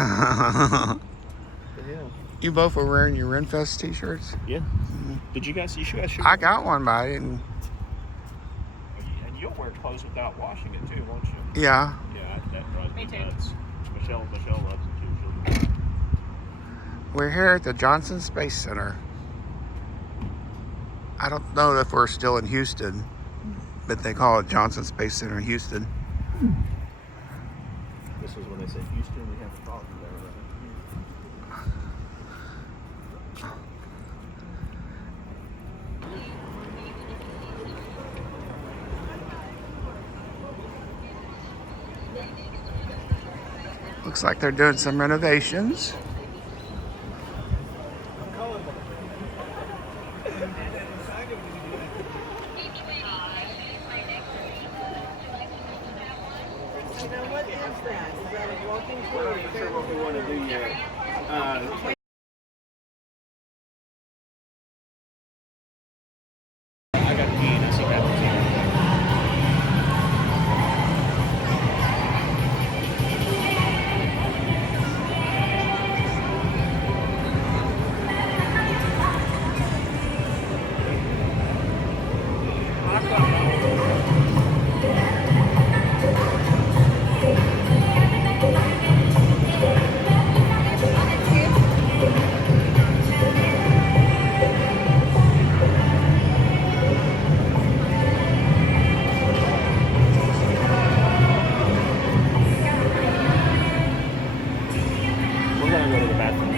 hell? You both were wearing your Renfest t-shirts? Yeah. Did you guys? You guys should. I got one, but I didn't. And you'll wear clothes without washing it too, won't you? Yeah. Yeah, that drives me Me too. nuts. Michelle loves it too. We're here at the Johnson Space Center. I don't know if we're still in Houston, but they call it Johnson Space Center Houston. This is when they said Houston, we have a problem there. Looks like they're doing some renovations. What is that? Is that a walking tour? I'm not sure what we want to do yet. I got the key. I got the key. We're gonna go to the bathroom.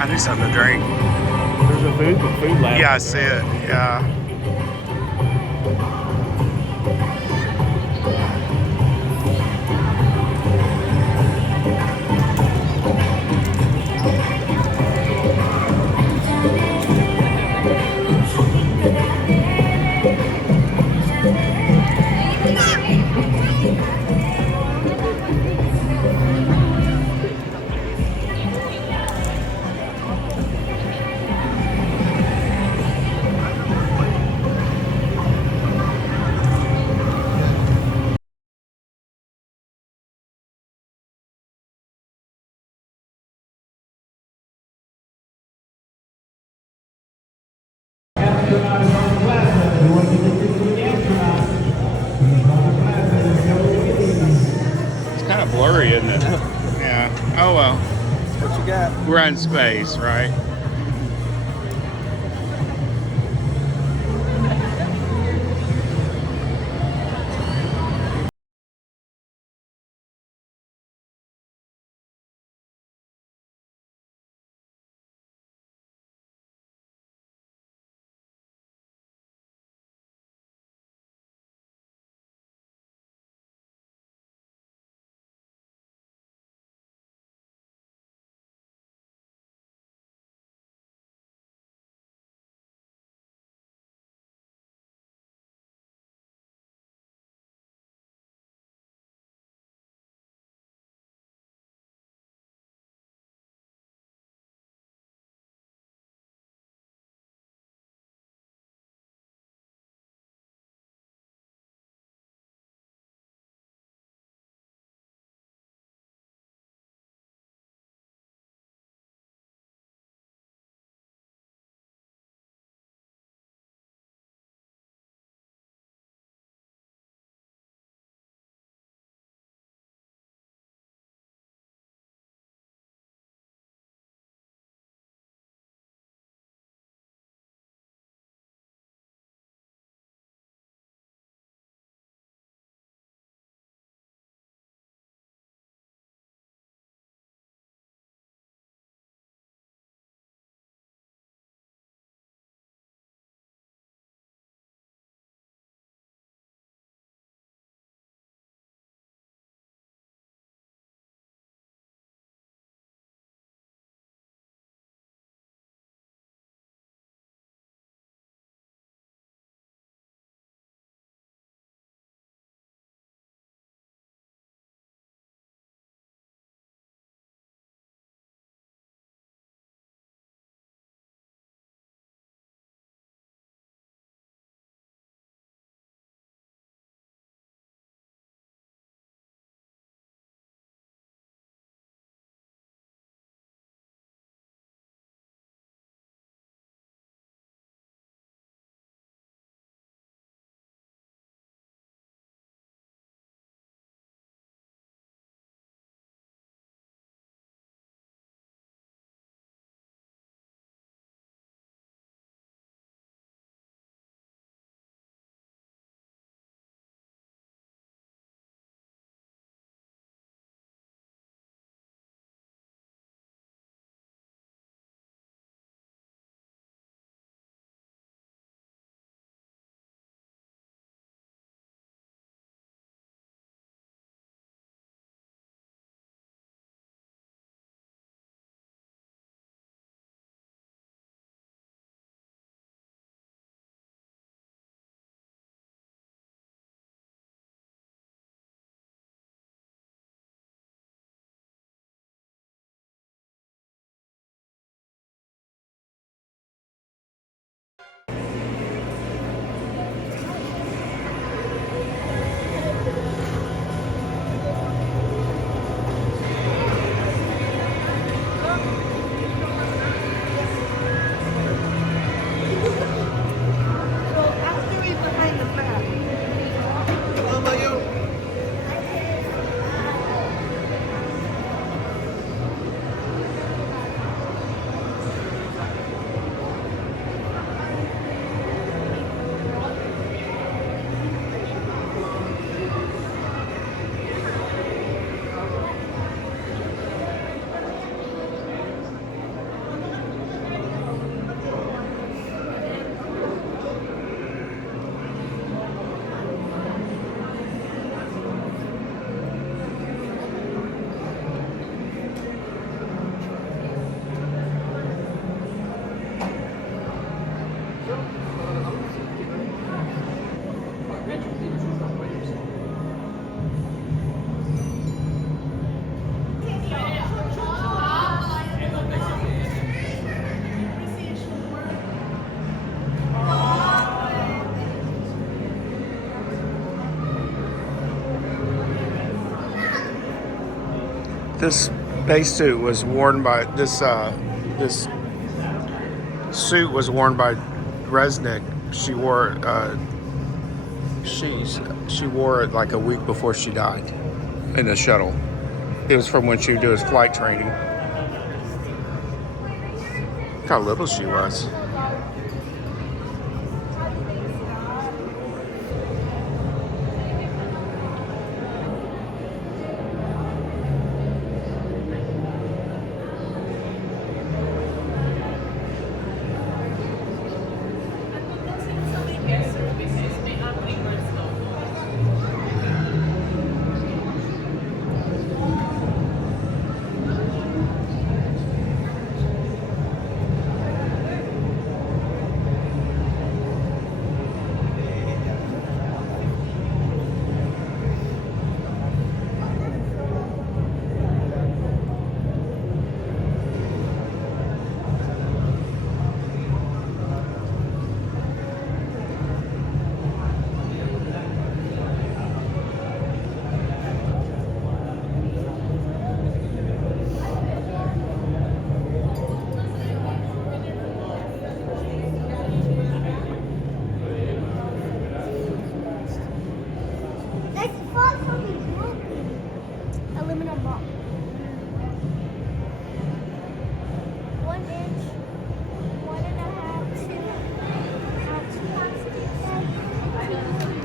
I need something to drink. There's a food lab. Yeah, I see it. Yeah. It's kind of blurry, isn't it? Yeah. Oh well. What you got? We're in space, right? This base suit was worn by this suit was worn by Resnick. She wore she wore it like a week before she died in the shuttle. It was from when she would do his flight training. Look how little she was. Aluminum ball. 1 inch, 1.5, 2 plastic bag, 1.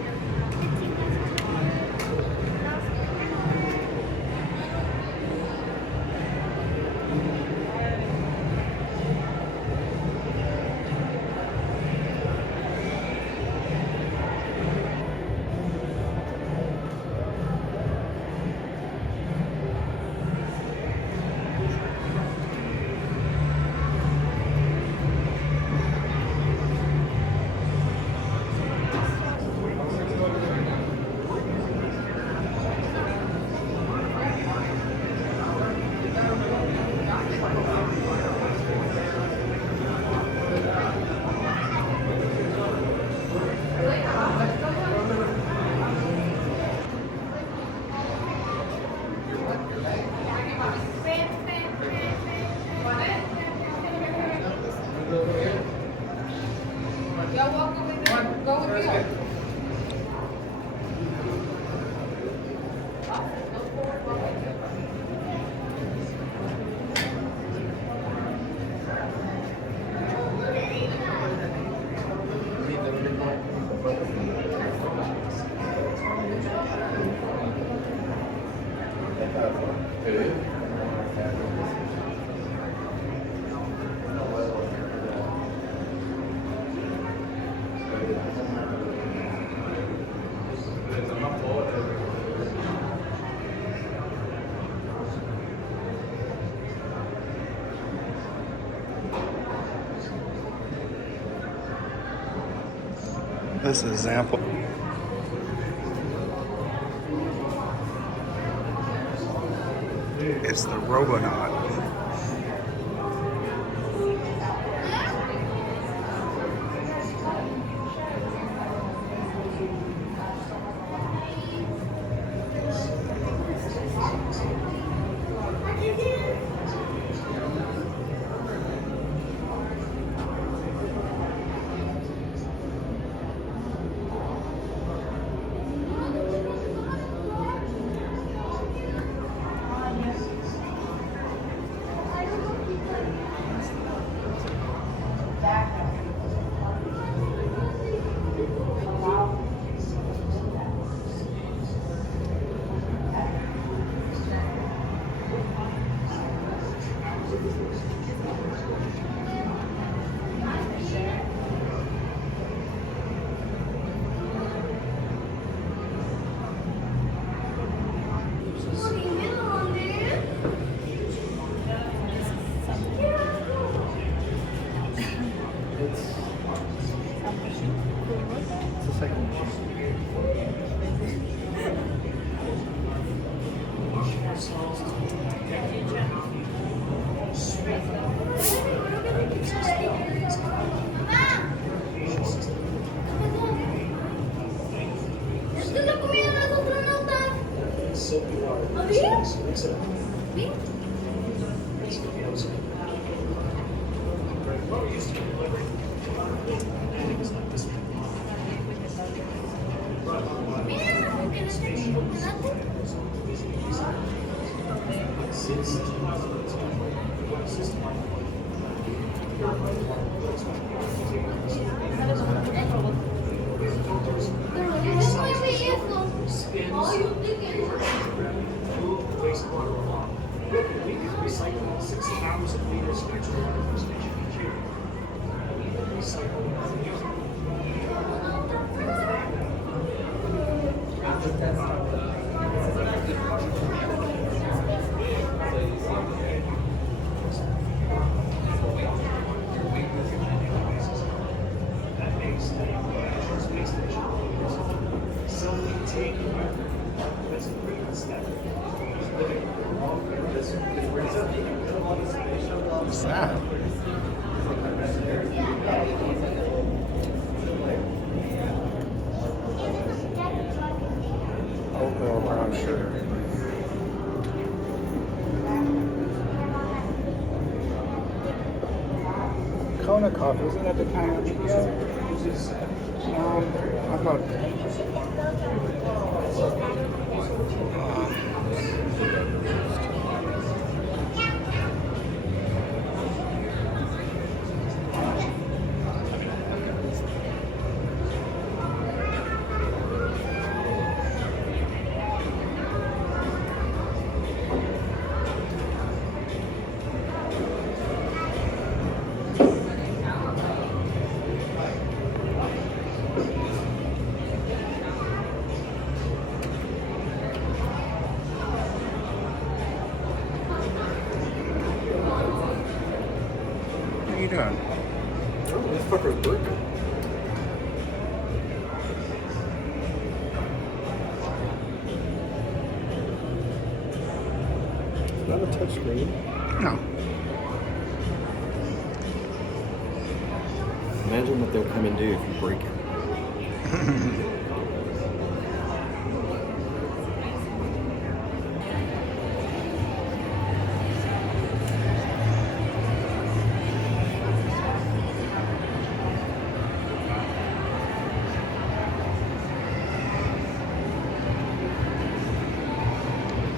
This example. It's the Robonaut. What's that? Oatmeal brown sugar. Kona coffee, isn't that the kind of video? I thought. What are you doing? This fucker's burger. Is that a touch screen? No. Imagine what they'll come and do if you break it.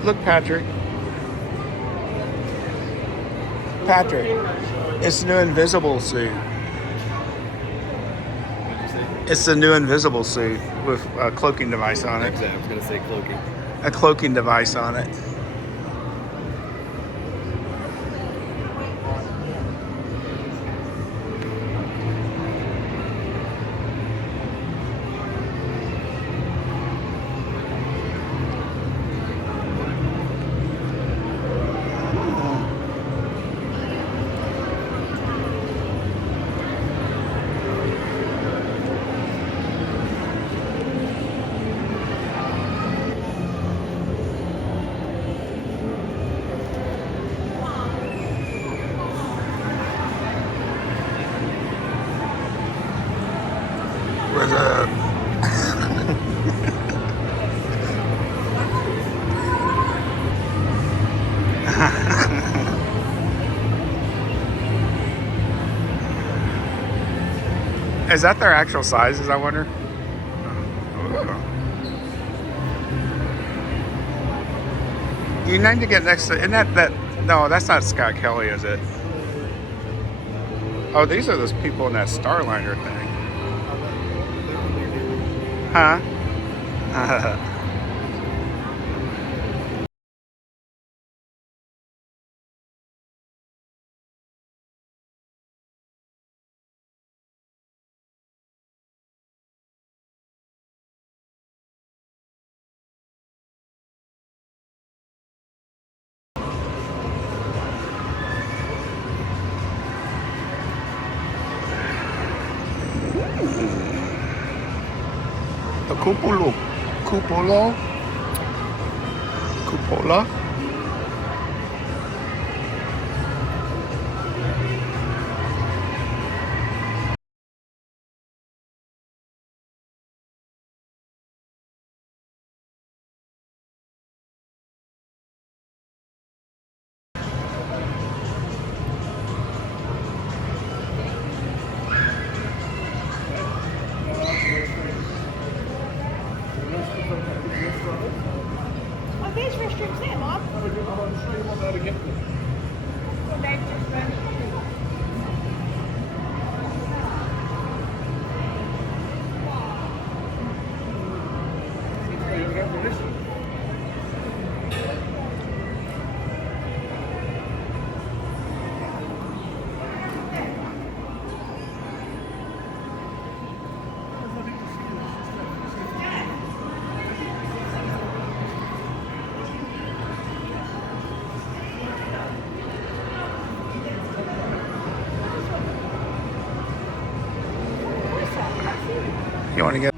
Look, Patrick. Patrick, it's the new invisible suit. It's the new invisible suit with a cloaking device on it. I was going to say cloaking. A cloaking device on it. Where's Is that their actual sizes, I wonder? You need to get next to, isn't that, no, that's not Scott Kelly, is it? Oh, these are those people in that Starliner thing. Huh? The cupola. Cupola? Cupola? You want to get?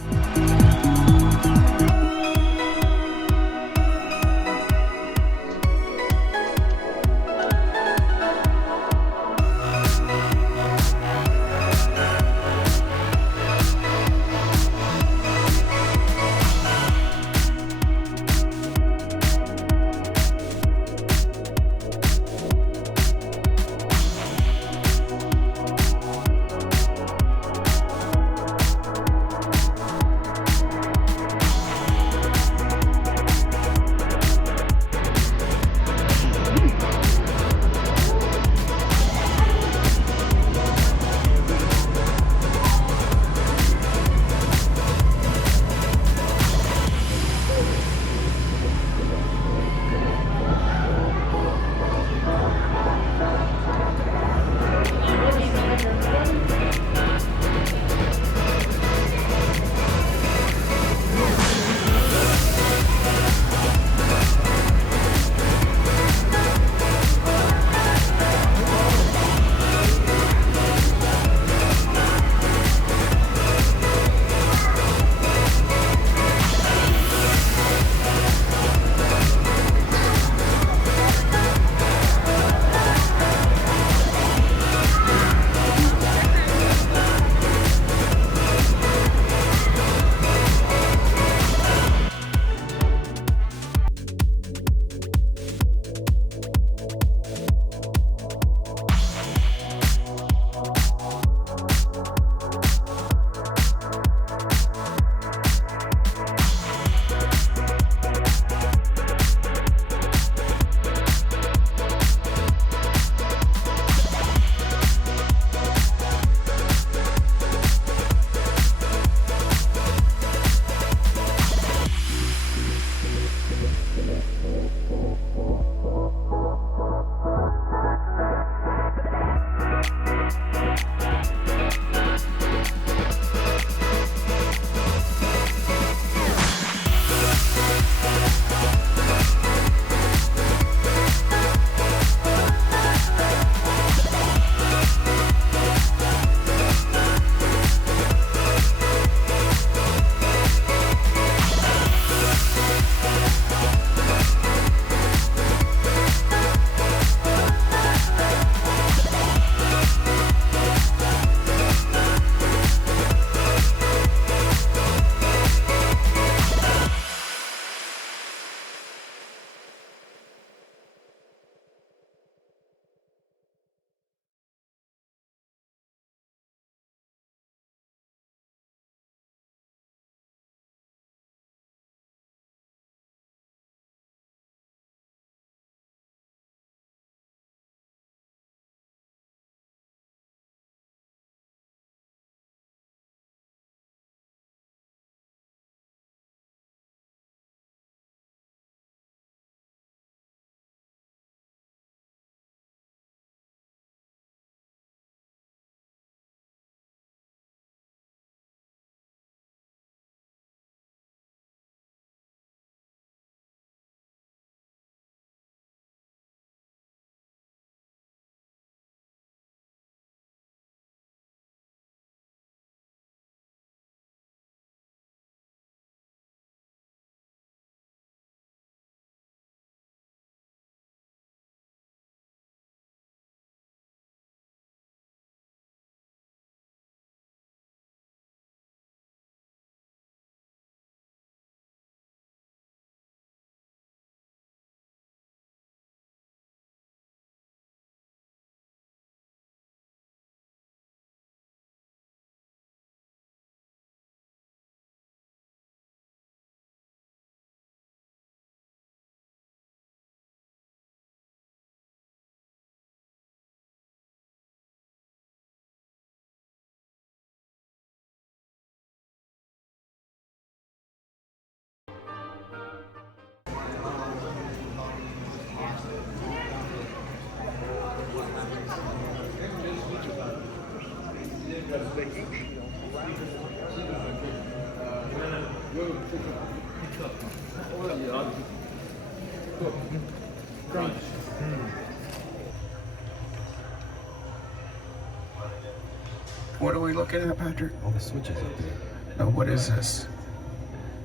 What are we looking at, Patrick? All the switches up there. Oh, what is this?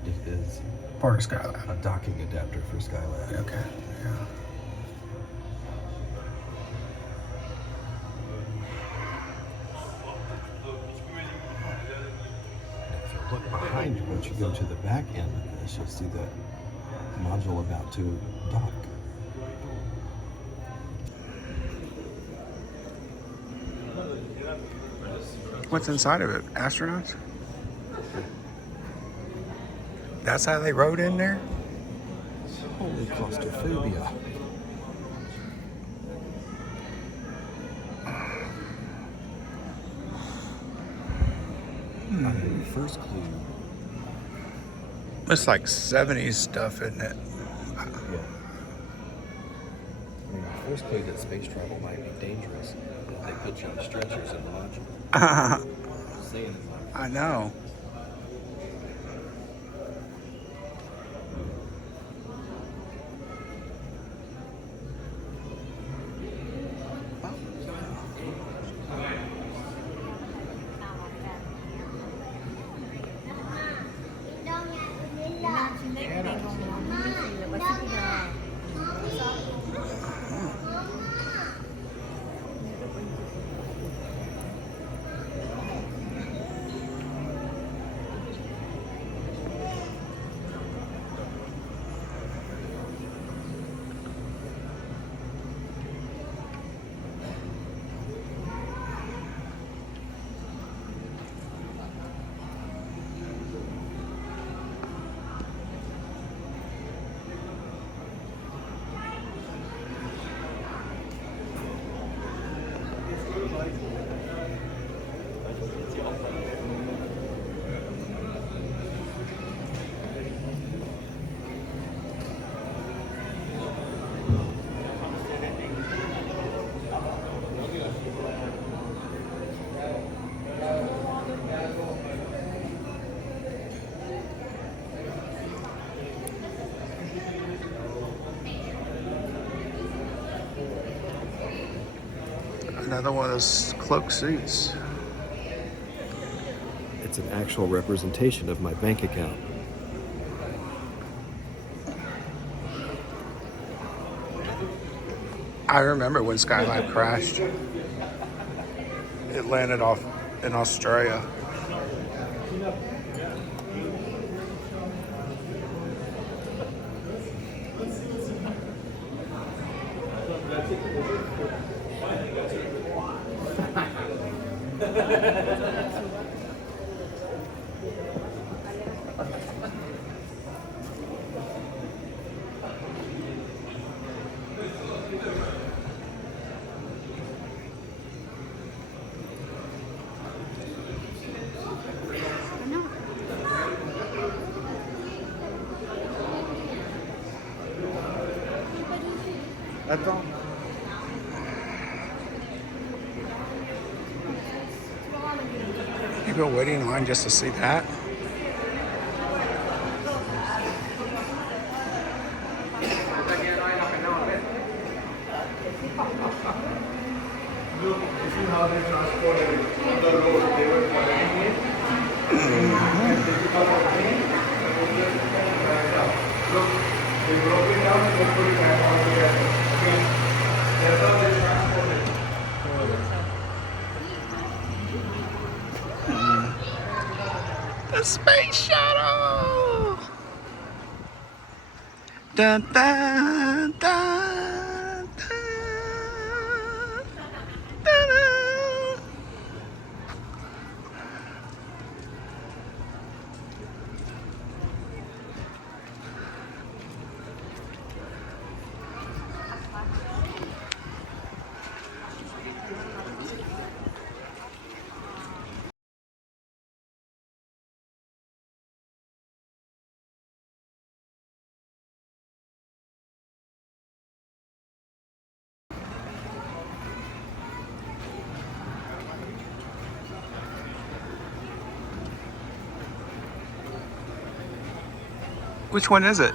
It is Part of Skylab. a docking adapter for Skylab. Okay. Yeah. If you look behind you, once you go to the back end of this, you'll see the module about to dock. What's inside of it? Astronauts? That's how they rode in there? Holy claustrophobia. I mean, the first clue. It's like 70s stuff, isn't it? Yeah. I mean, the first clue that space travel might be dangerous is they put you on stretchers in the module. Saying it's not. I know. Another one of those cloak suits. It's an actual representation of my bank account. I remember when Skylab crashed. It landed off in Australia. Attends. You've been waiting in line just to see that? The space shuttle! Dun, dun, dun, dun, dun, dun. Which one is it?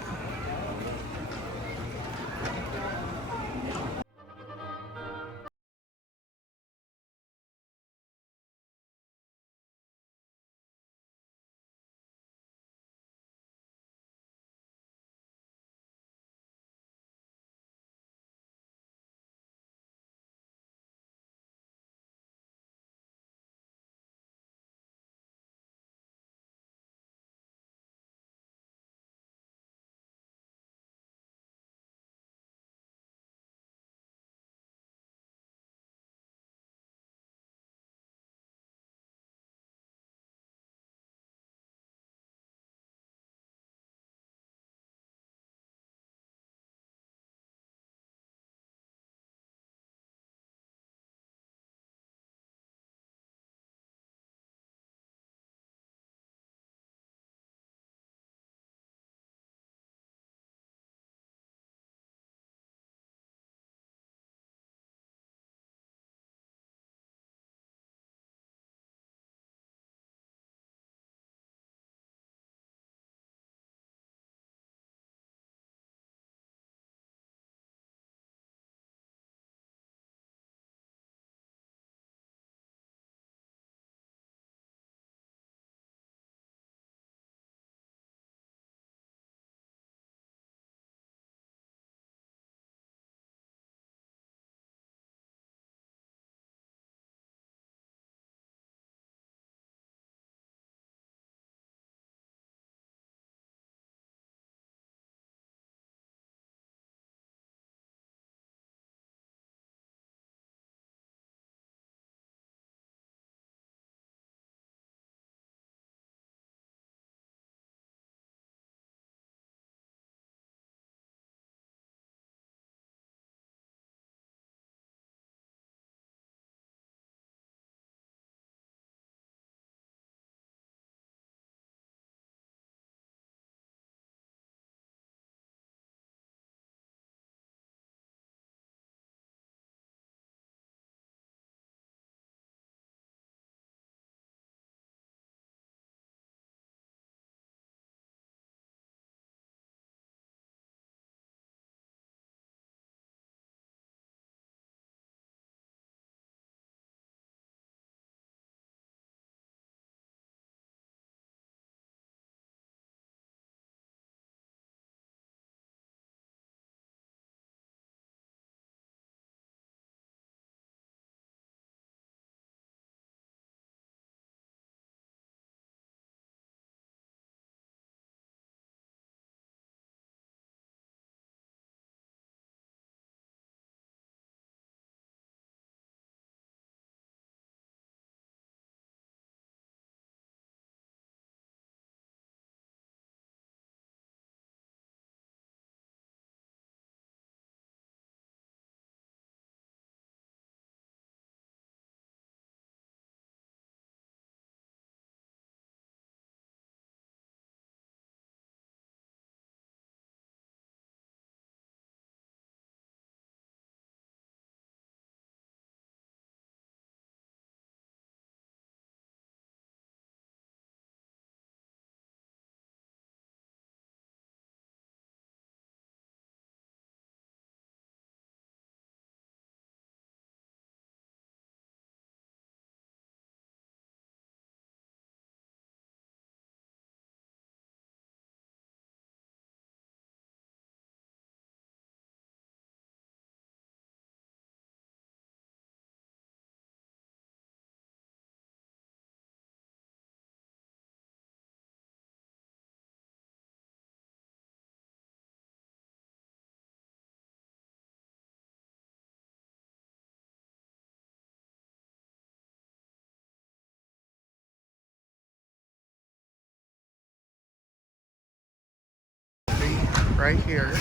right here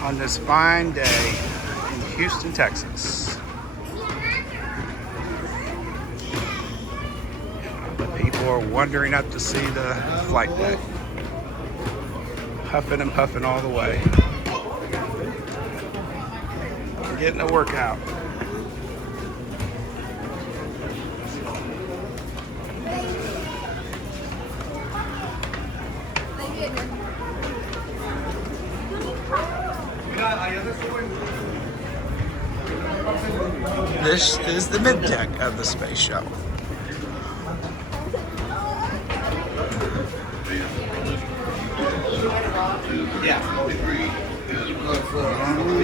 on this fine day in Houston, Texas. People are wandering up to see the flight deck. Huffing and puffing all the way. Getting a workout. This is the mid-deck of the space shuttle.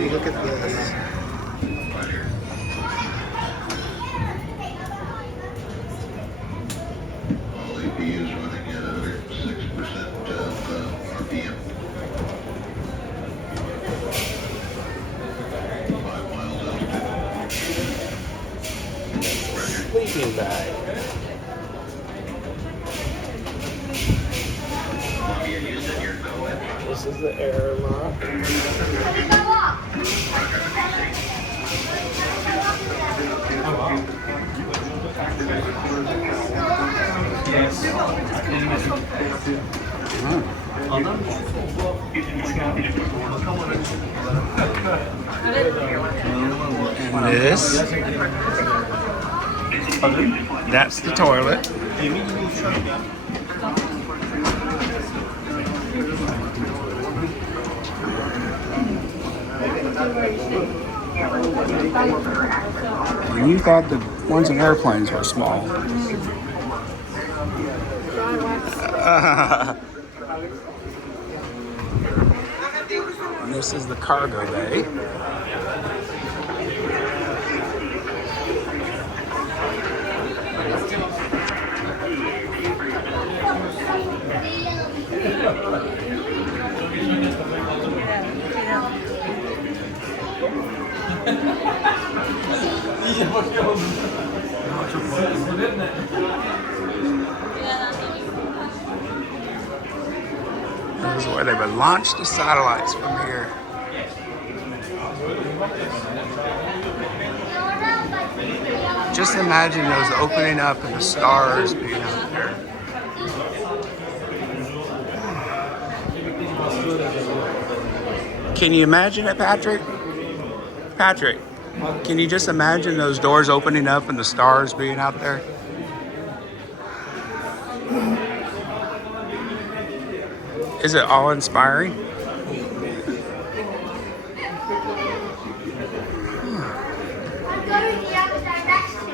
Look at this. CPU's running at 106% of RPM. 5 miles altitude. Sleeping bag. This is the airlock. And this, that's the toilet. And you thought the ones in airplanes were small. And this is the cargo bay. This is where they would launch the satellites from here. Just imagine those opening up and the stars being out there. Can you imagine it, Patrick? Patrick, can you just imagine those doors opening up and the stars being out there? Is it awe-inspiring? I go to the outside direction.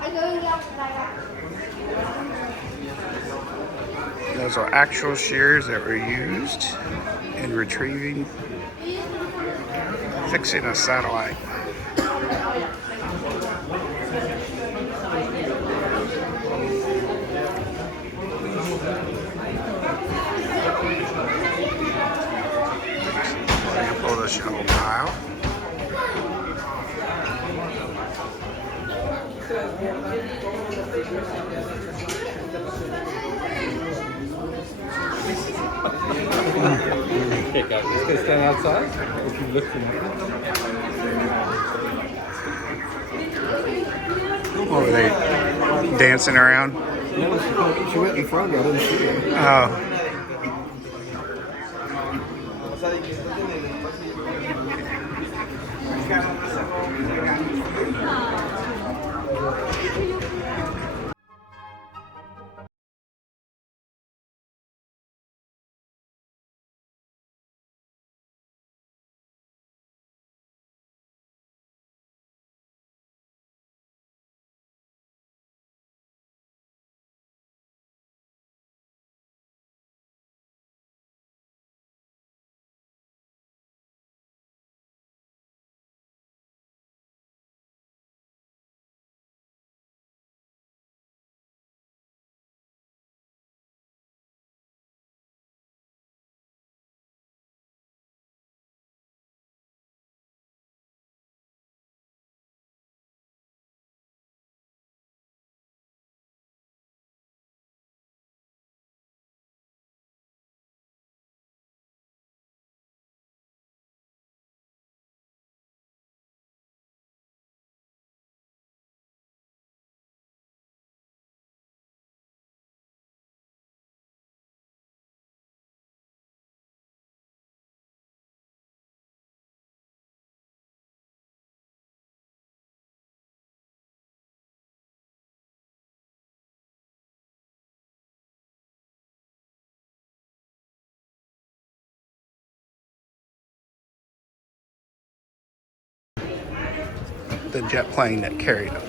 I go to the outside direction. Those are actual shears that were used in retrieving, fixing a satellite. Example of the shuttle pile. Kick out. This guy stand outside. If you look for What were they dancing around? she went in front. I didn't see her. Oh. the jet plane that carried him.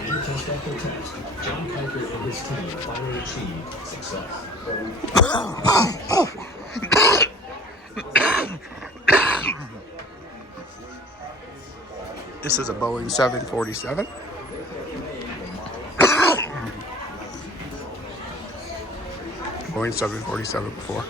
And test after test, John Kuiper and his team finally achieved success. This is a Boeing 747. Boeing 747 before.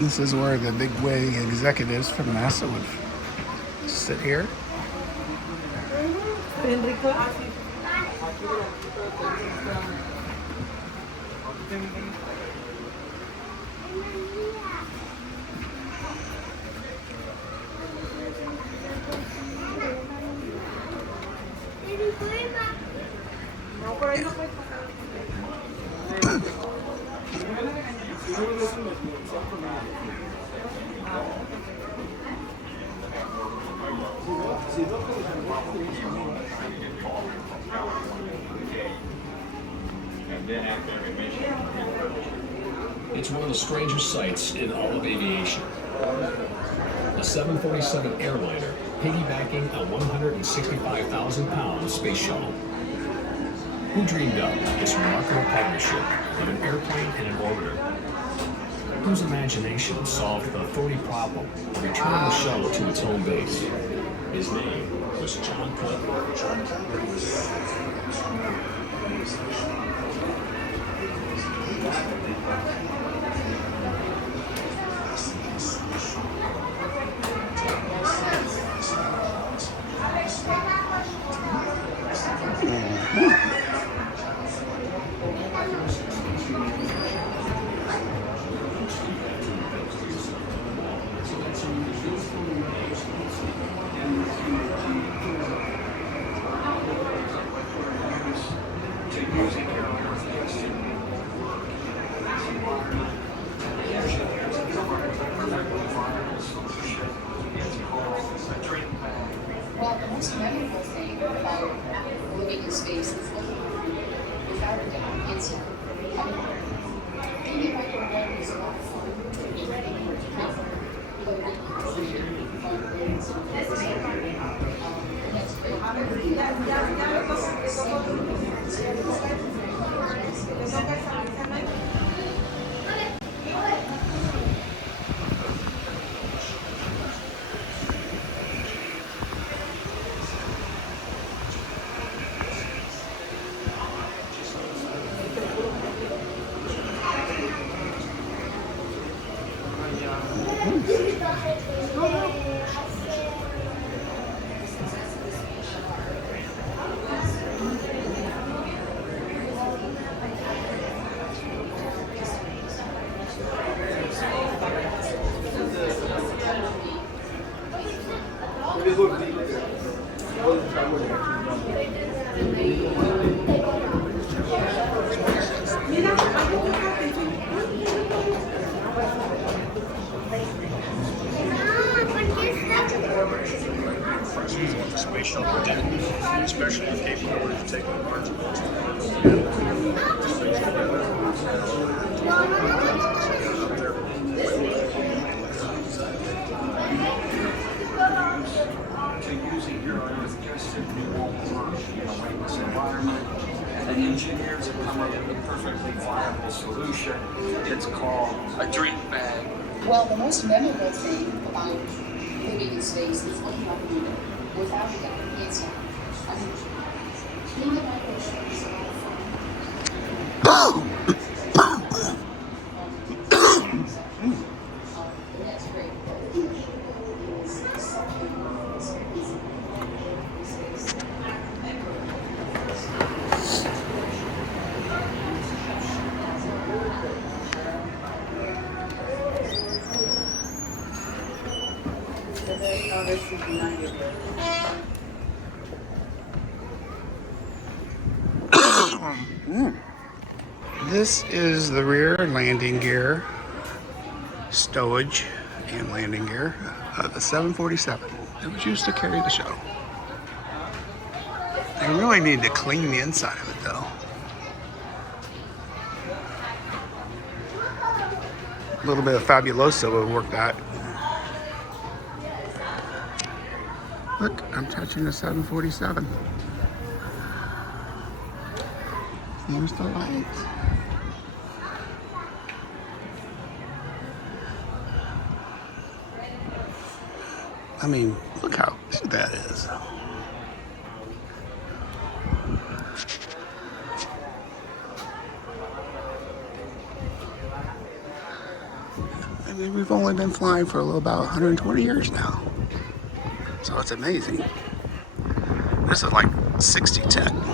This is where the big wig executives from NASA would sit here. Enrico. No, por ahí no puedes pasar. It's one of the strangest sights in all of aviation. A 747 airliner piggybacking a 165,000-pound space shuttle. Who dreamed up this remarkable partnership of an airplane and an orbiter? Whose imagination solved the thorny problem of returning the shuttle to its home base? His name was John Kuiper. Well, the most memorable thing about living in space is looking without a doubt, it's being able to learn is a lot of fun. Being ready for Space shuttle did, especially if capable of taking a large to using here on Earth just simply won't work in this environment. And the engineers have come up with a perfectly viable solution. It's called a drink bag. Well, the most memorable thing about living in space is looking out the window. Without a doubt, it's being able to show is a lot of fun. That's great. This is the rear landing gear, stowage, and landing gear of the 747. It was used to carry the shuttle. They really need to clean the inside of it though. A little bit of Fabuloso would work that. Look, I'm touching the 747. Here's the lights. I mean, look how big that is. I mean, we've only been flying for about 120 years now. So it's amazing. This is like 60-10.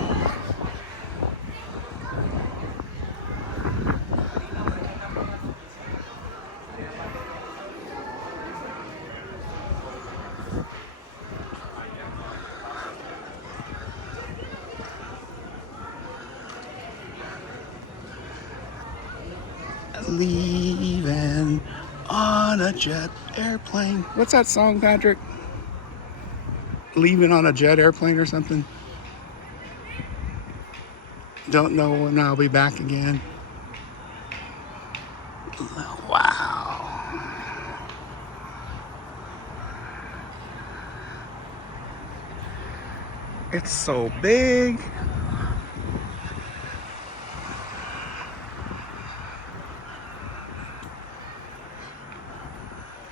Leaving on a jet airplane. What's that song, Patrick? Leaving on a jet airplane or something? Don't know when I'll be back again. Wow. It's so big.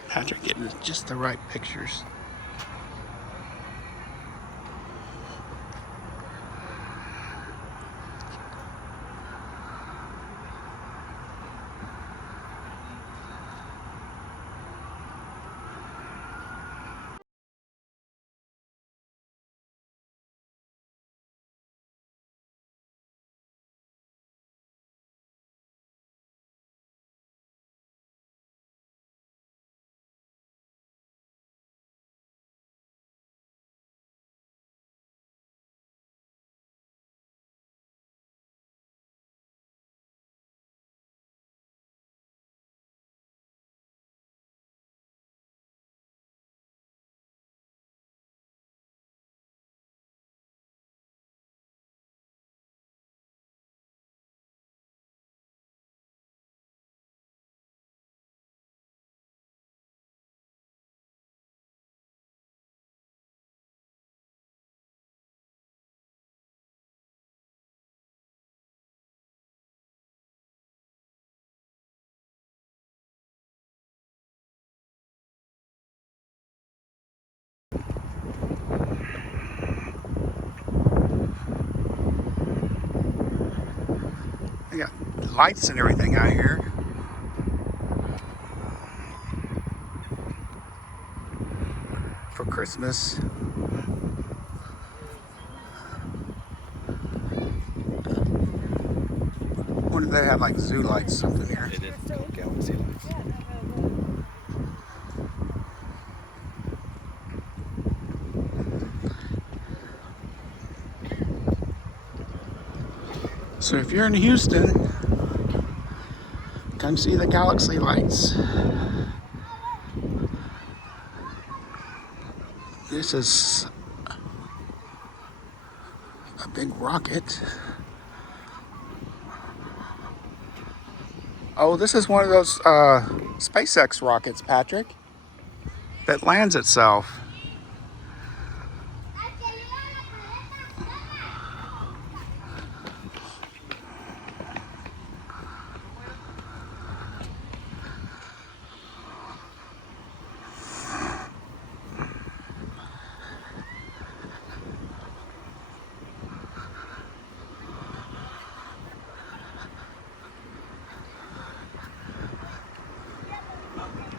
Patrick getting just the right pictures. They got lights and everything out here. For Christmas. What do they have, like zoo lights, something here? It is called Galaxy Lights. So if you're in Houston, come see the Galaxy Lights. This is a big rocket. Oh, this is one of those SpaceX rockets, Patrick, that lands itself.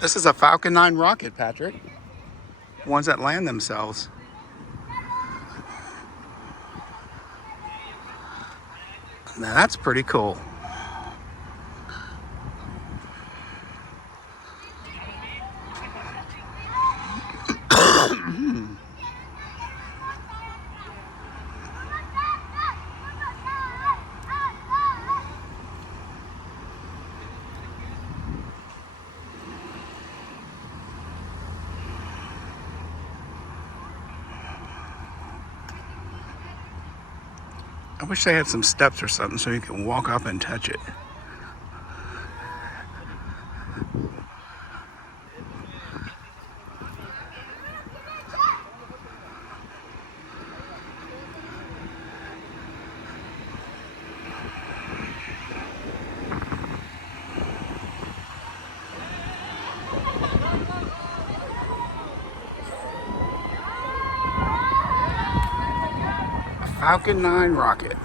This is a Falcon 9 rocket, Patrick. Ones that land themselves. Now that's pretty cool. I wish they had some steps or something so you can walk up and touch it. Falcon 9 rocket.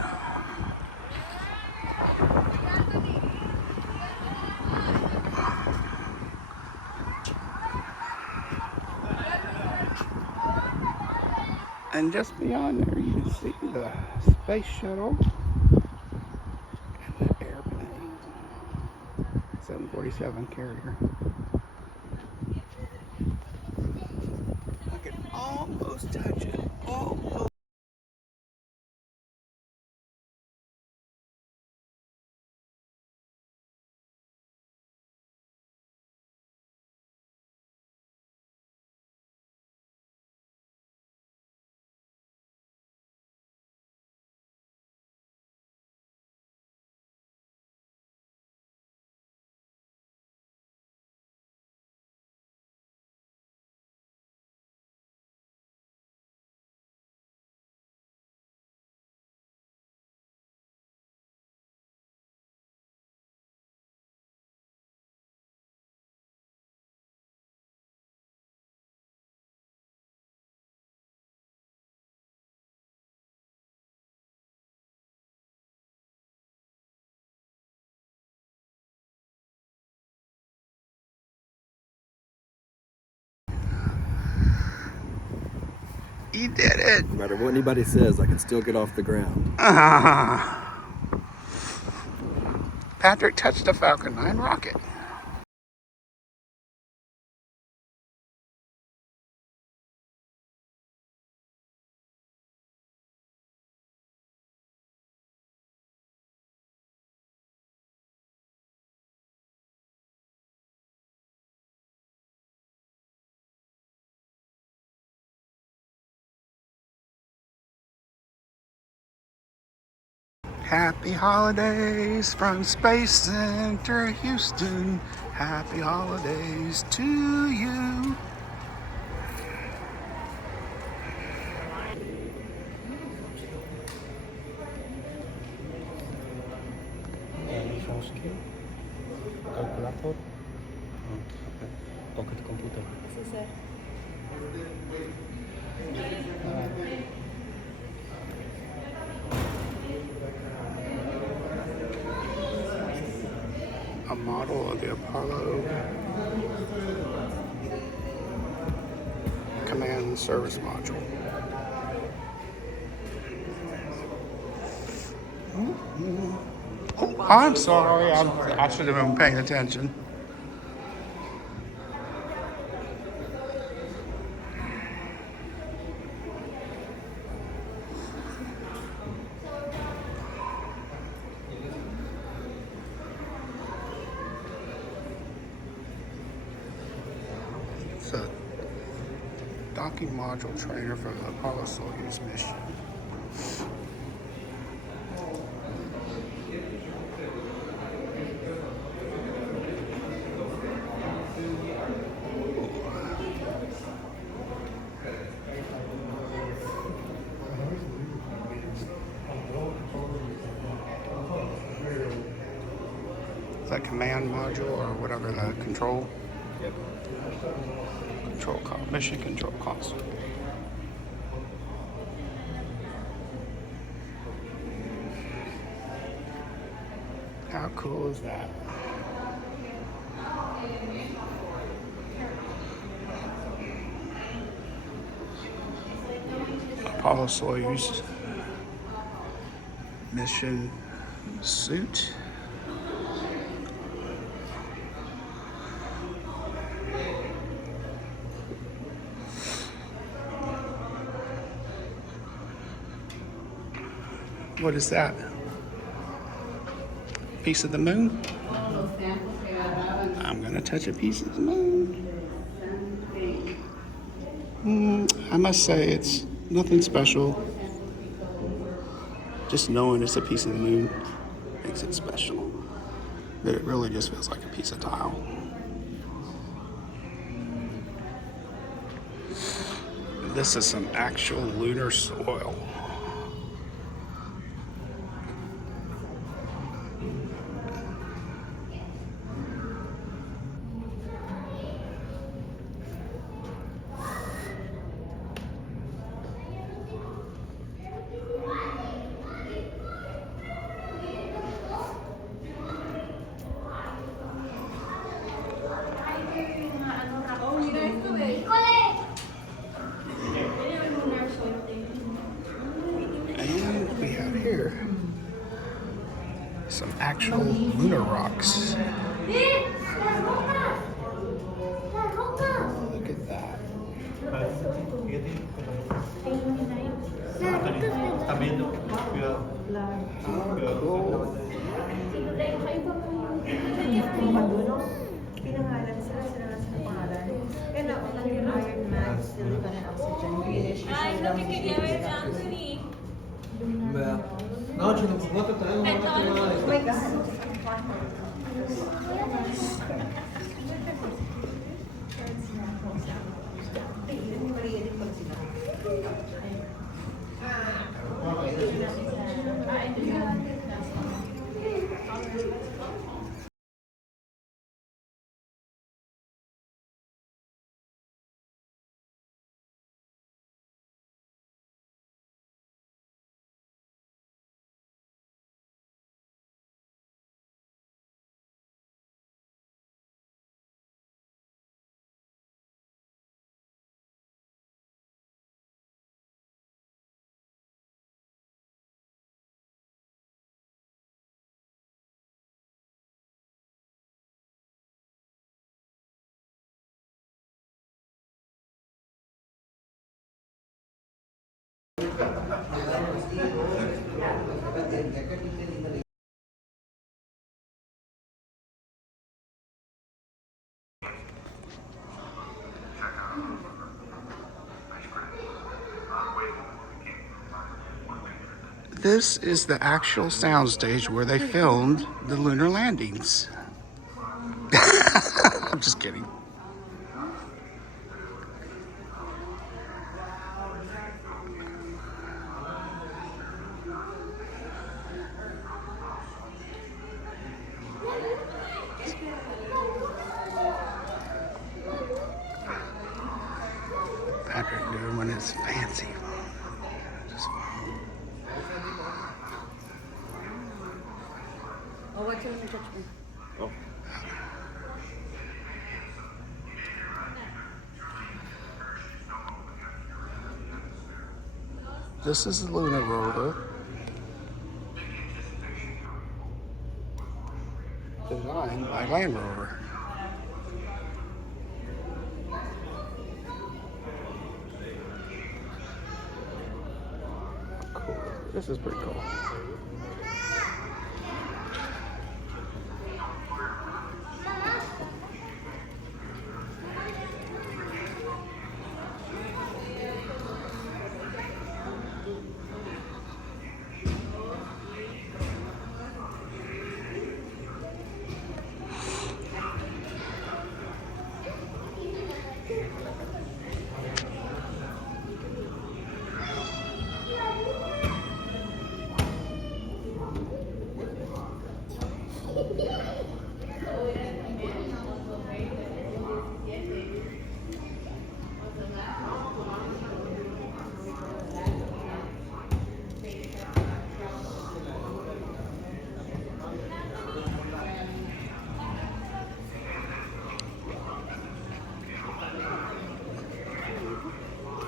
And just beyond there, you can see the space shuttle and the airplane. 747 carrier. I can almost touch it. Almost. You did it. No matter what anybody says, I can still get off the ground. Patrick touched the Falcon 9 rocket. Happy holidays from Space Center Houston. Happy holidays to you. Calculator. Pocket computer. A model of the Apollo Command Service Module. Oh, I'm sorry. I should have been paying attention. It's a docking module trainer for the Apollo Soyuz mission. Is that command module or whatever the control? Yep. Mission control console. How cool is that? Apollo Soyuz mission suit. What is that? Piece of the moon? I'm gonna touch a piece of the moon. I must say it's nothing special. just knowing it's a piece of the moon makes it special. But it really just feels like a piece of tile. This is some actual lunar soil. And we have here some actual lunar rocks. Look at that. Pinangalan sila ng pangalan. Kaya na, Iron Man, silicon and oxygen. Greenish. Oh my God. This is the actual soundstage where they filmed the lunar landings. I'm just kidding. Patrick doing one of his fancy. Oh, what's your judgment? Oh. This is the lunar rover. Designed by Land Rover. Cool. This is pretty cool.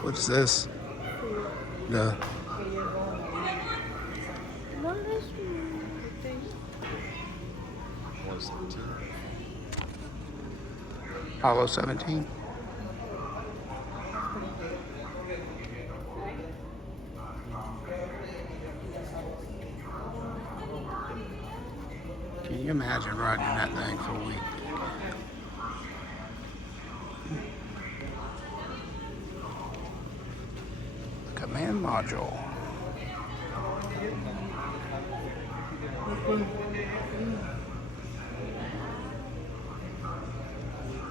What's this? The Apollo 17. Can you imagine riding that thing for a week? The command module.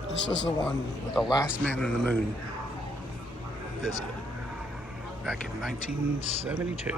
This is the one with the last man on the moon visit back in 1972.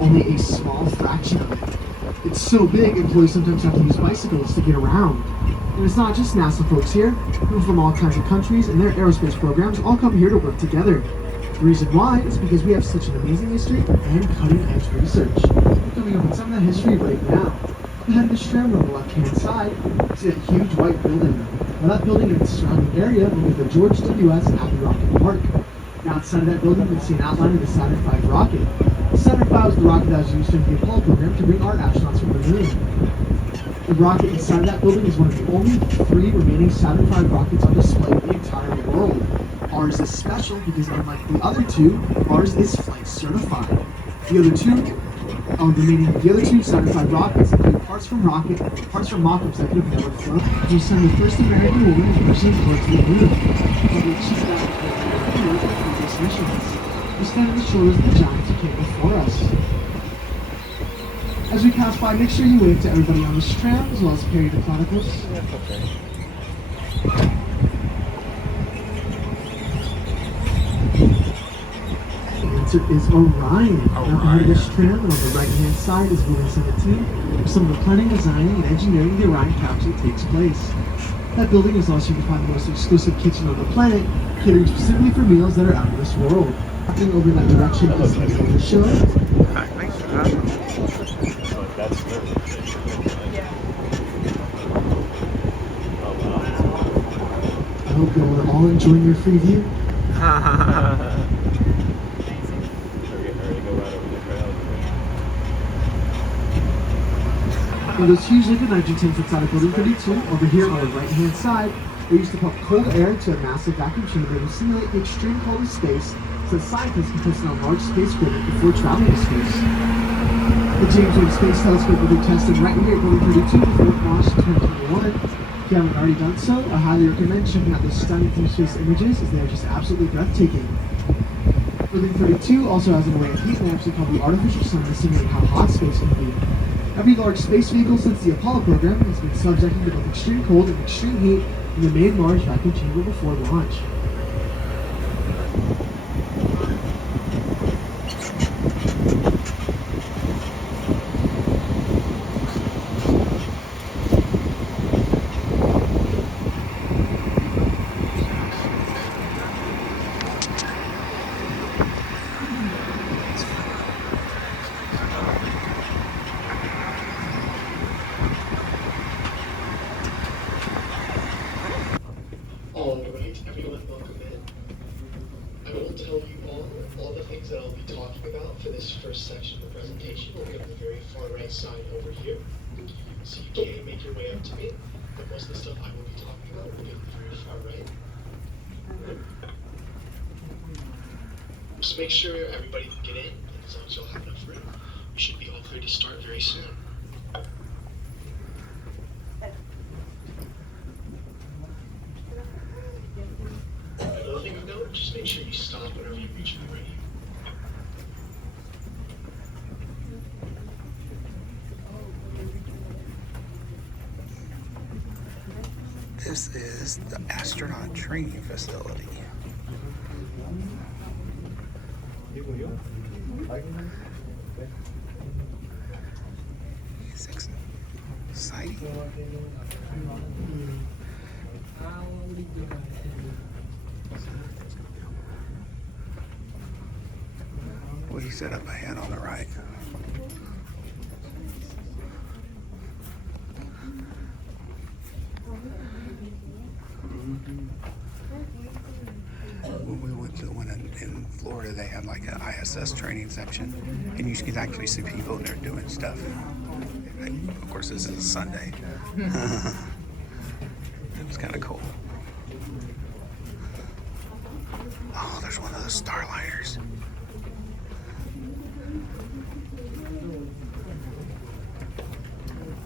Only a small fraction of it. It's so big, employees sometimes have to use bicycles to get around. And it's not just NASA folks here, who from all kinds of countries and their aerospace programs all come here to work together. The reason why is because we have such an amazing history and cutting-edge research. We're coming up with some of that history right now. Behind the Strand on the left-hand side, you see that huge white building. Now that building and its surrounding area will be the George W.S. Abbey Rocket Park. Now outside of that building, you can see an outline of the Saturn V rocket. The Saturn V was the rocket that was used during the Apollo program to bring our astronauts from the moon. The rocket inside of that building is one of the only 3 remaining Saturn V rockets on display in the entire world. Ours is special because unlike the other 2, ours is flight certified. The other two Saturn V rockets include parts from mock-ups that could have never flown, and we sent the first American woman and person towards the moon. But she's not previous missions. We stand on the shoulders of the giants who came before us. As we pass by, make sure you wave to everybody on this tram, as well as Perry the Platypus. The answer is Orion. Now behind this tram, and on the right-hand side is Building 17, where some of the planning, designing, and engineering of the Orion capsule takes place. That building is also where you can find the most exclusive kitchen on the planet, catering specifically for meals that are out of this world. Walking over in that direction is the Laser Show. I hope you're all enjoying your free view. And those huge liquid nitrogen tanks outside of Building 32, over here on the right-hand side, they used to pump cold air to a massive vacuum chamber to simulate the extreme cold of space so that scientists can test it on large space equipment before traveling to space. The James Webb Space Telescope will be tested right here at Building 32 before it launched in 2021. If you haven't already done so, I highly recommend checking out the stunning deep space images as they are just absolutely breathtaking. Building 32 also has an array of heat lamps we call the artificial sun to simulate how hot space can be. Every large space vehicle since the Apollo program has been subjected to both extreme cold and extreme heat in the main large vacuum chamber before launch. All right, everyone, welcome in. I will tell you all the things that I'll be talking about for this first section of the presentation will be on the very far right side over here. So you can make your way up to me, but most of the stuff I will be talking about will be on the very far right. Just make sure everybody can get in, and as long as you'll have enough room, we should be all clear to start very soon. Another thing of note, just make sure you stop whenever you reach me ready. This is the astronaut training facility. It's exciting. We set up ahead on the right. When we went to the one in Florida, they had like an ISS training section, and you could actually see people there doing stuff. Of course, this is a Sunday. It was kind of cool. Oh, there's one of those Starliners.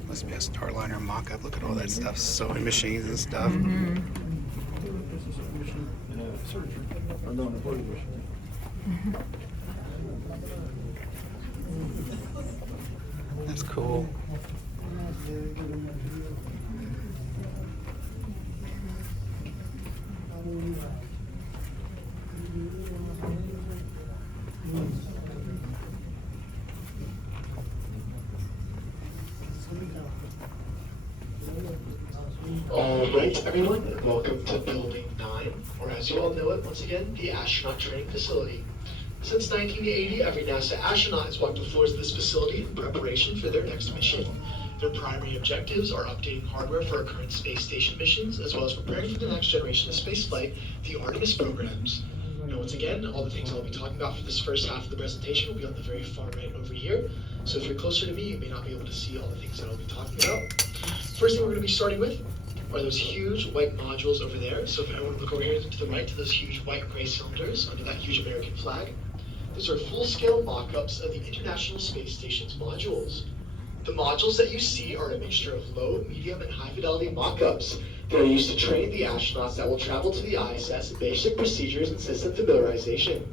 Must be a Starliner mock-up. Look at all that stuff, sewing machines and stuff. That's cool. Alright everyone, welcome to Building 9, or as you all know it, once again, the Astronaut Training Facility. Since 1980, every NASA astronaut has walked the floors of this facility in preparation for their next mission. Their primary objectives are updating hardware for our current space station missions, as well as preparing for the next generation of spaceflight, the Artemis programs. Now once again, all the things I'll be talking about for this first half of the presentation will be on the very far right over here. So if you're closer to me, you may not be able to see all the things that I'll be talking about. First thing we're going to be starting with are those huge white modules over there. So if everyone look over here to the right to those huge white and gray cylinders under that huge American flag, those are full-scale mock-ups of the International Space Station's modules. The modules that you see are a mixture of low, medium, and high-fidelity mock-ups that are used to train the astronauts that will travel to the ISS in basic procedures and system familiarization.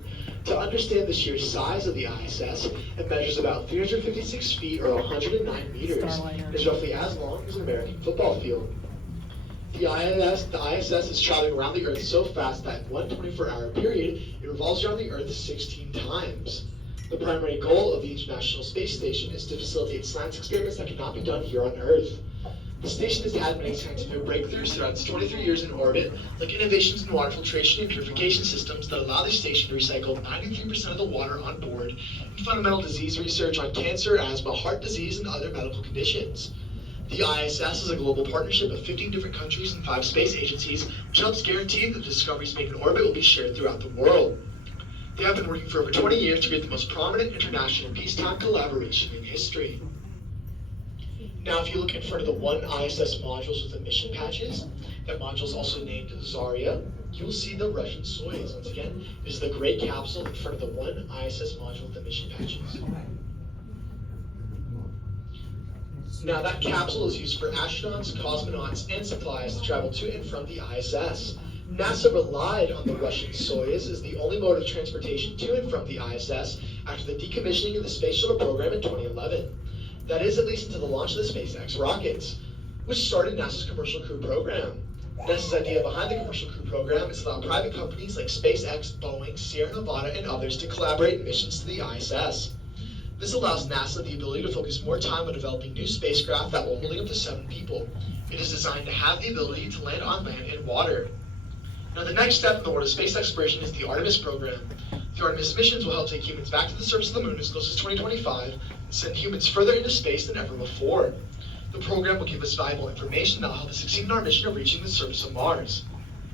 To understand the sheer size of the ISS, it measures about 356 feet or 109 meters, and is roughly as long as an American football field. The ISS is traveling around the Earth so fast that in one 24-hour period, it revolves around the Earth 16 times. The primary goal of the International Space Station is to facilitate science experiments that cannot be done here on Earth. The station has had many scientific breakthroughs throughout its 23 years in orbit, like innovations in water filtration and purification systems that allow the station to recycle 93% of the water on board, and fundamental disease research on cancer, asthma, heart disease, and other medical conditions. The ISS is a global partnership of 15 different countries and 5 space agencies, which helps guarantee that the discoveries made in orbit will be shared throughout the world. They have been working for over 20 years to create the most prominent international peacetime collaboration in history. Now, if you look in front of the one ISS modules with the mission patches, that module is also named Zarya, you'll see the Russian Soyuz. Once again, this is the gray capsule in front of the one ISS module with the mission patches. Now that capsule is used for astronauts, cosmonauts, and supplies to travel to and from the ISS. NASA relied on the Russian Soyuz as the only mode of transportation to and from the ISS after the decommissioning of the Space Shuttle program in 2011. That is, at least until the launch of the SpaceX rockets, which started NASA's Commercial Crew program. NASA's idea behind the Commercial Crew program is to allow private companies like SpaceX, Boeing, Sierra Nevada, and others to collaborate in missions to the ISS. This allows NASA the ability to focus more time on developing new spacecraft that will only up to 7 people. It is designed to have the ability to land on land and water. Now the next step in the world of space exploration is the Artemis program. The Artemis missions will help take humans back to the surface of the moon as close as 2025 and send humans further into space than ever before. The program will give us valuable information that will help us succeed in our mission of reaching the surface of Mars.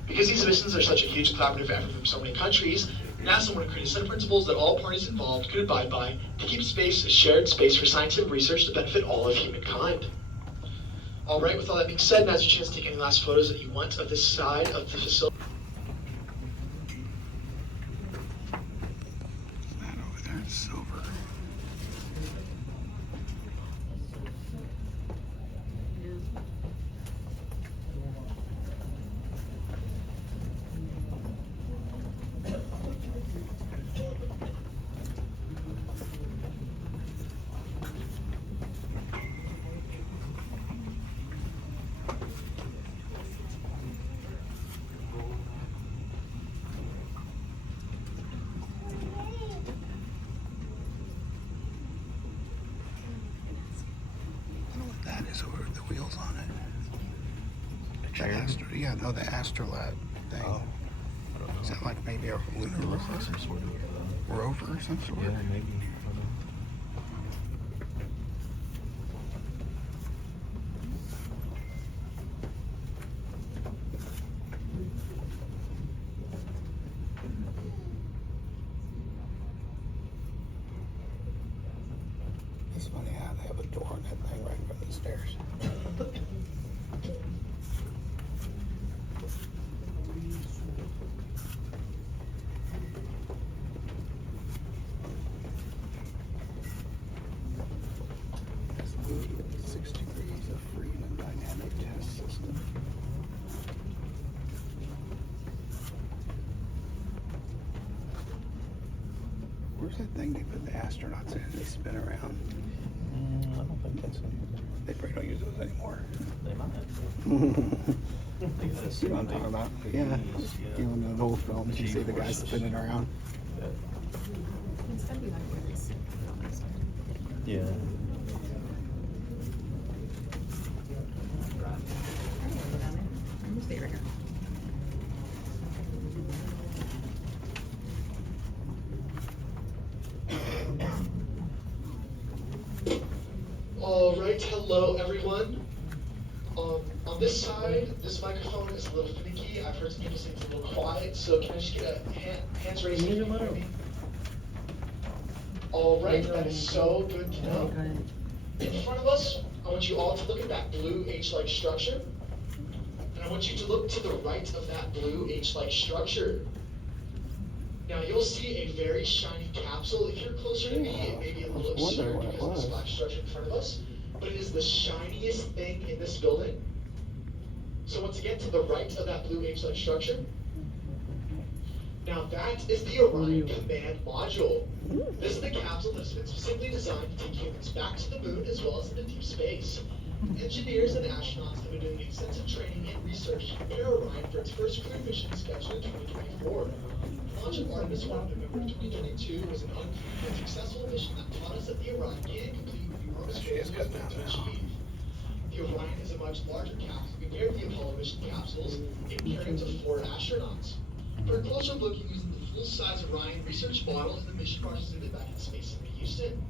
Because these missions are such a huge collaborative effort from so many countries, NASA wanted to create a set of principles that all parties involved could abide by to keep space a shared space for scientific research to benefit all of humankind. Alright, with all that being said, now's your chance to take any last photos that you want of this side of the facility. That over there is silver. That is over the wheels on it. Yeah, no, the astrolab thing. Oh. Is that like maybe a lunar rover? Some sort of Rover or some sort? yeah, maybe. It's funny how they have a door on that thing right in front of the stairs. That's the 6 degrees of freedom dynamic test system. Where's that thing they put the astronauts in? They spin around. I don't think that's it. They probably don't use those anymore. They might. You know what I'm talking about? Yeah. You know, in the old films, you see the guys spinning around. Yeah. Alright, hello everyone. On this side, this microphone is a little finicky. I've heard some people say it's a little quiet, so can I just get a hands raised for me? Alright, that is so good to know. In front of us, I want you all to look at that blue H-like structure. And I want you to look to the right of that blue H-like structure. Now you'll see a very shiny capsule. If you're closer to me, it may be a little obscure because of the black structure in front of us, but it is the shiniest thing in this building. So once again, to the right of that blue H-like structure, now that is the Orion Command Module. This is the capsule that's been specifically designed to take humans back to the moon as well as into deep space. Engineers and astronauts have been doing extensive training and research to prepare Orion for its first crewed mission scheduled in 2024. The launch of Artemis 1 in November 2022 was an uncrewed and successful mission that taught us that the Orion can complete the enormous goals it was meant to achieve. The Orion is a much larger capsule compared to the Apollo mission capsules, it carrying to 4 astronauts. For a closer look, you're using the full-size Orion research model and the mission exhibit back in Space Center Houston.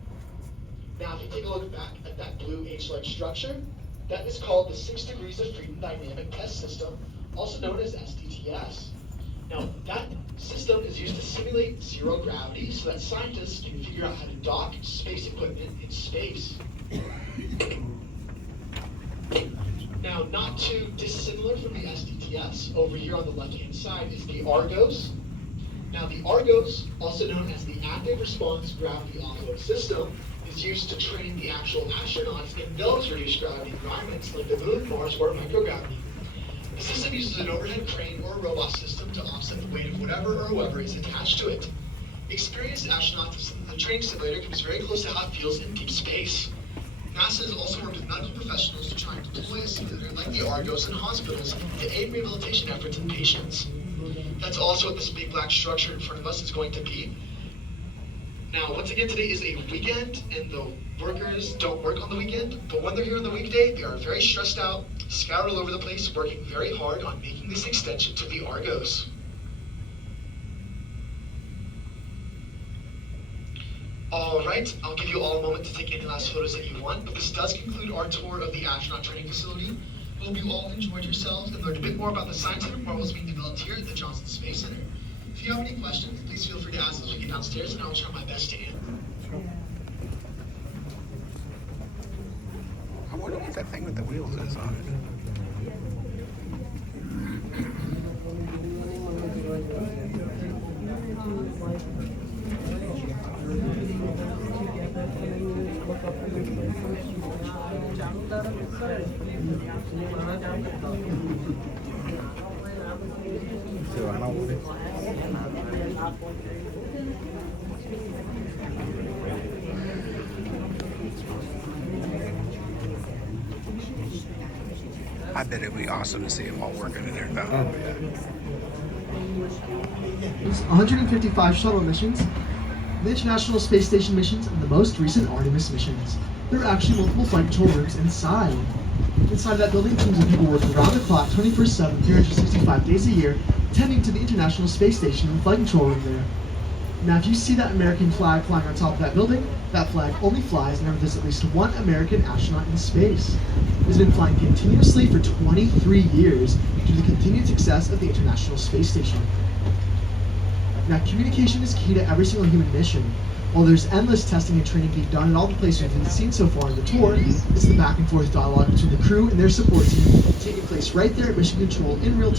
Now, if you take a look back at that blue H-like structure, that is called the 6 Degrees of Freedom Dynamic Test System, also known as SDTS. Now, that system is used to simulate zero gravity so that scientists can figure out how to dock space equipment in space. Now, not too dissimilar from the SDTS, over here on the left-hand side is the Argos. Now, the Argos, also known as the Active Response Gravity Offload System, is used to train the actual astronauts in those reduced gravity environments like the moon, Mars, or microgravity. The system uses an overhead crane or a robot system to offset the weight of whatever or whoever is attached to it. Experienced astronauts, the training simulator comes very close to how it feels in deep space. NASA has also worked with medical professionals to try and deploy a simulator like the Argos in hospitals to aid rehabilitation efforts in patients. That's also what this big black structure in front of us is going to be. Now, once again, today is a weekend, and the workers don't work on the weekend, but when they're here on the weekday, they are very stressed out, scattered all over the place, working very hard on making this extension to the Argos. All right, I'll give you all a moment to take any last photos that you want, but this does conclude our tour of the astronaut training facility. Hope you all enjoyed yourselves and learned a bit more about the science and marvels being developed here at the Johnson Space Center. If you have any questions, please feel free to ask as we get downstairs, and I will try my best to answer. I wonder what that thing with the wheels is on it. I bet it'd be awesome to see them all working in there though. Oh, yeah. There's 155 shuttle missions, the International Space Station missions, and the most recent Artemis missions. There are actually multiple flight control rooms inside. Inside that building, teams of people work around the clock, 24/7, 365 days a year, tending to the International Space Station and flight control room there. Now, if you see that American flag flying on top of that building, that flag only flies whenever there's at least one American astronaut in space. It's been flying continuously for 23 years due to the continued success of the International Space Station. Now, communication is key to every single human mission. While there's endless testing and training being done at all the places we've seen so far in the tour, it's the back and forth dialogue between the crew and their support team taking place right there at Mission Control in real time.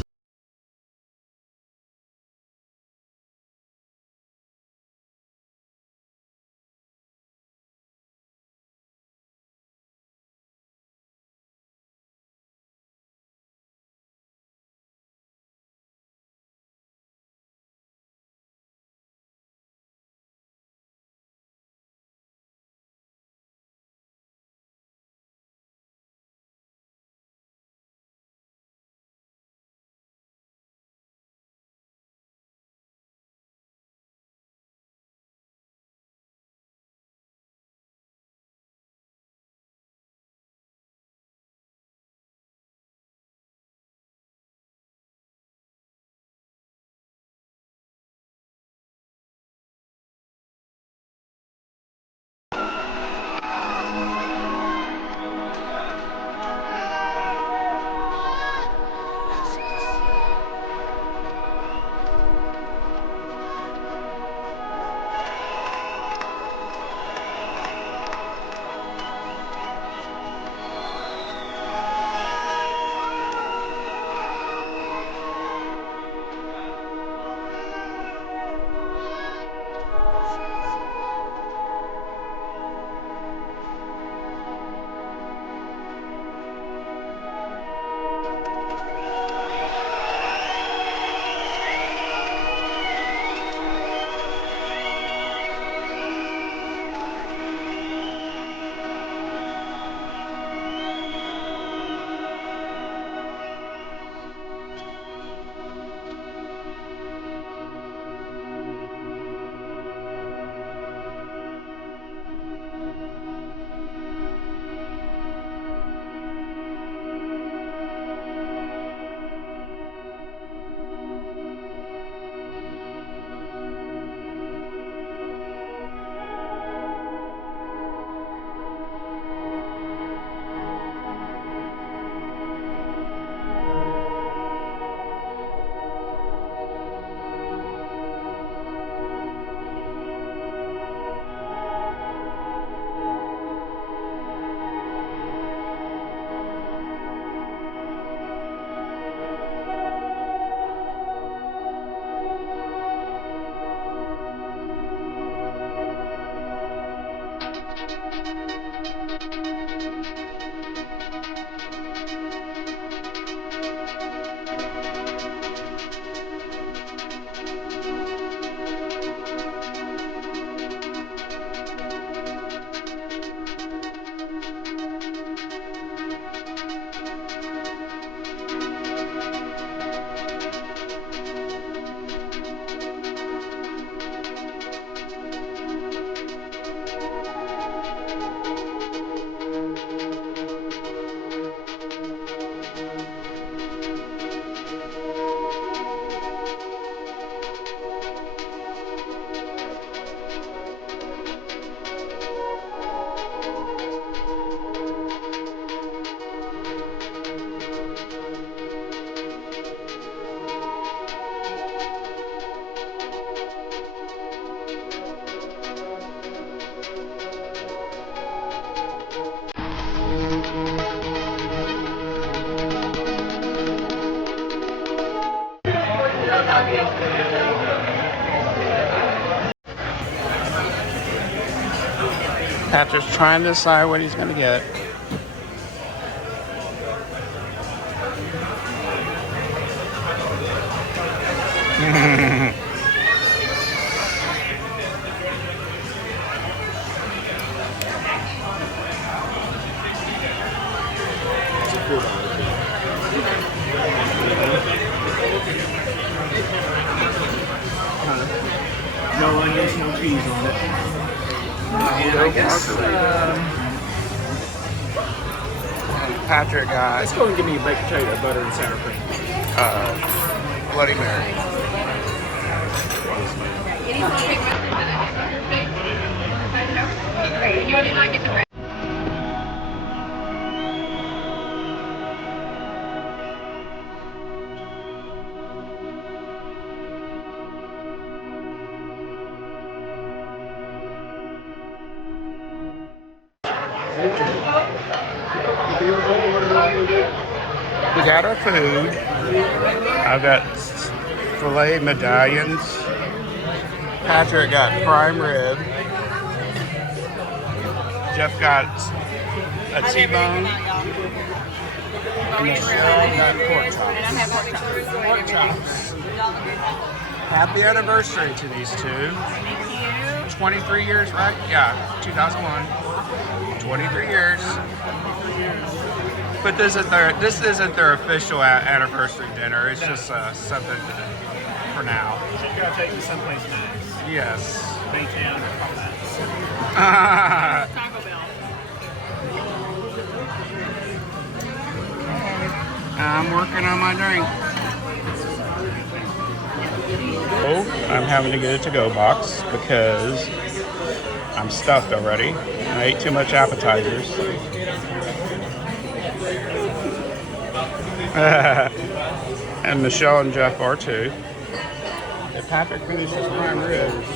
Patrick's trying to decide what he's gonna get. No onions, no cheese on it. And I guess, Patrick got Let's go and give me a baked potato, butter and sour cream. Bloody Mary. We got our food. I've got filet medallions. Patrick got prime rib. Jeff got a T-bone. And Michelle got pork chops. Pork chops. Happy anniversary to these two. 23 years, right? Yeah, 2001. 23 years. But this isn't their official anniversary dinner. It's just something for now. You gotta take me someplace nice. Yes. Baytown or Colorado. Taco Bell. I'm working on my drink. Oh, I'm having to get a to-go box because I'm stuffed already. I ate too much appetizers. And Michelle and Jeff are too. If Patrick finishes prime ribs,